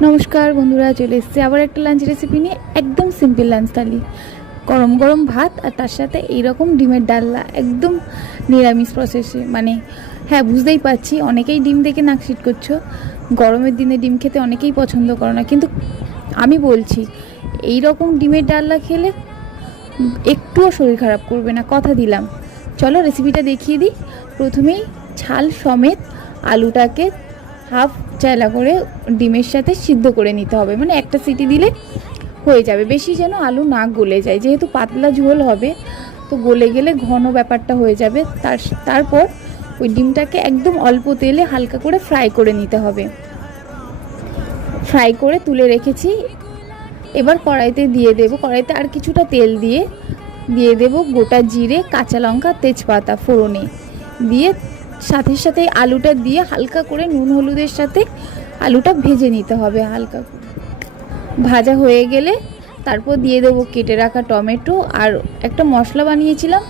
নমস্কার বন্ধুরা, চলে এসেছি আবার একটা লাঞ্চ রেসিপি নিয়ে। একদম সিম্পল লাঞ্চ থালি, গরম গরম ভাত আর তার সাথে এইরকম ডিমের ডালনা, একদম নিরামিষ প্রসেসে। মানে হ্যাঁ, বুঝতেই পারছি অনেকেই ডিম দেখে নাক সিট করছো, গরমের দিনে ডিম খেতে অনেকেই পছন্দ করো না, কিন্তু আমি বলছি এই রকম ডিমের ডালনা খেলে একটুও শরীর খারাপ করবে না, কথা দিলাম। চলো রেসিপিটা দেখিয়ে দিই। প্রথমেই ছাল সমেত আলুটাকে হাফ চাইলা করে ডিমের সাথে সিদ্ধ করে নিতে হবে, মানে একটা সিটি দিলে হয়ে যাবে। বেশি যেন আলু না গলে যায়, যেহেতু পাতলা ঝোল হবে, তো গলে গেলে ঘন ব্যাপারটা হয়ে যাবে। তারপর ওই ডিমটাকে একদম অল্প তেলে হালকা করে ফ্রাই করে নিতে হবে। ফ্রাই করে তুলে রেখেছি। এবার কড়াইতে দিয়ে দেবো, কড়াইতে আর কিছুটা তেল দিয়ে দেবো গোটা জিরে, কাঁচা লঙ্কা, তেজপাতা ফোড়নে দিয়ে সাথে সাথে আলুটা দিয়ে হালকা করে নুন হলুদের সাথে আলুটা ভেজে নিতে হবে। হালকা ভাজা হয়ে গেলে তারপর দিয়ে দেবো কেটে রাখা টমেটো, আর একটা মশলা বানিয়েছিলাম,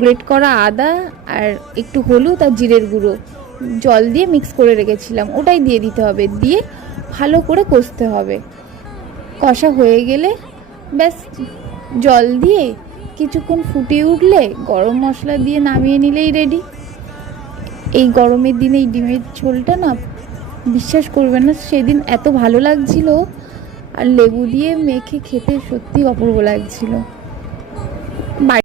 গ্রেট করা আদা আর একটু হলুদ আর জিরের গুঁড়ো জল দিয়ে মিক্স করে রেখেছিলাম, ওটাই দিয়ে দিতে হবে। দিয়ে ভালো করে কষতে হবে। কষা হয়ে গেলে ব্যাস, জল দিয়ে কিছুক্ষণ ফুটিয়ে উঠলে গরম মশলা দিয়ে নামিয়ে নিলেই রেডি। এই গরমের দিনে এই ডিমের ঝোলটা না, বিশ্বাস করবেন না, সেদিন এত ভালো লাগছিল, আর লেবু দিয়ে মেখে খেতে সত্যি অপূর্ব লাগছিল।